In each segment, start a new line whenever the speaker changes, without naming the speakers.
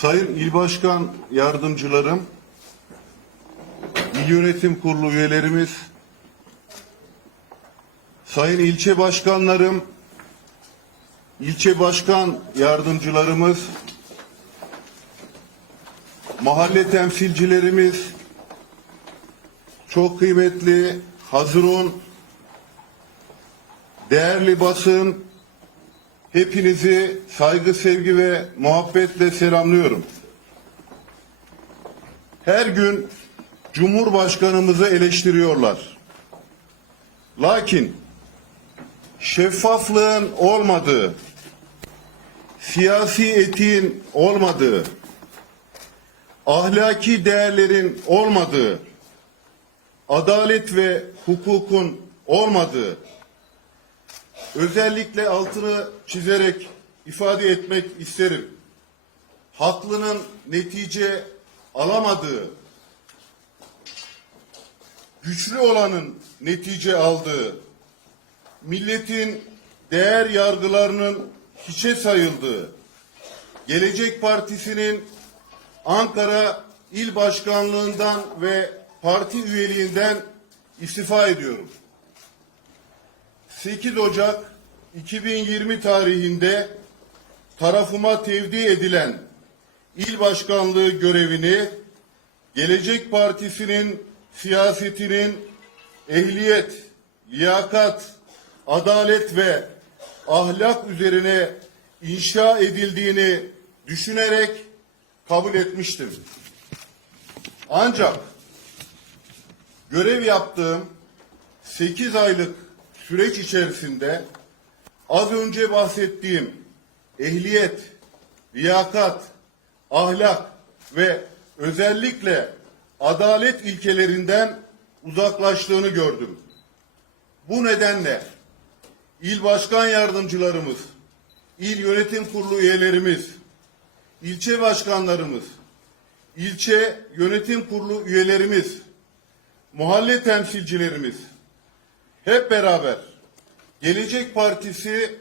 Sayın İl Başkan Yardımcılarım, İl Yönetim Kurulu üyelerimiz, Sayın ilçe başkanlarım, ilçe başkan yardımcılarımız, mahalle temsilcilerimiz, çok kıymetli Hazırun, değerli basın, hepinizi saygı, sevgi ve muhabbetle selamlıyorum. Her gün Cumhurbaşkanımızı eleştiriyorlar. Lakin şeffaflığın olmadığı, siyasi etiğin olmadığı, ahlaki değerlerin olmadığı, adalet ve hukukun olmadığı, özellikle altını çizerek ifade etmek isterim. Haklının netice alamadığı, güçlü olanın netice aldığı, milletin değer yargılarının hiçe sayıldığı, Gelecek Partisi'nin Ankara İl Başkanlığından ve parti üyeliğinden istifa ediyorum. 8 Ocak 2020 tarihinde tarafıma tevdi edilen il başkanlığı görevini Gelecek Partisi'nin siyasetinin ehliyet, liyakat, adalet ve ahlak üzerine inşa edildiğini düşünerek kabul etmiştim. Ancak görev yaptığım 8 aylık süreç içerisinde az önce bahsettiğim ehliyet, liyakat, ahlak ve özellikle adalet ilkelerinden uzaklaştığını gördüm. Bu nedenle il başkan yardımcılarımız, il yönetim kurulu üyelerimiz, ilçe başkanlarımız, ilçe yönetim kurulu üyelerimiz, mahalle temsilcilerimiz hep beraber Gelecek Partisi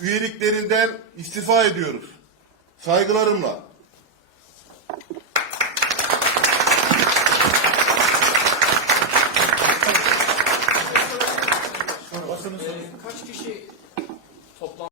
üyeliklerinden istifa ediyoruz. Saygılarımla.
Kaç kişi toplam